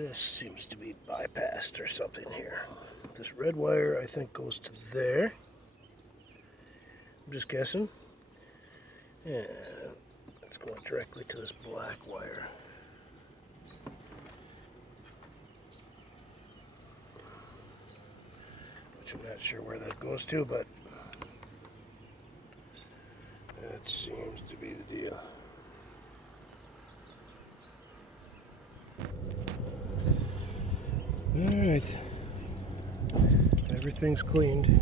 This seems to be bypassed or something here. This red wire, I think, goes to there. I'm just guessing. And it's going directly to this black wire. Which I'm not sure where that goes to, but that seems to be the deal. Alright. Everything's cleaned.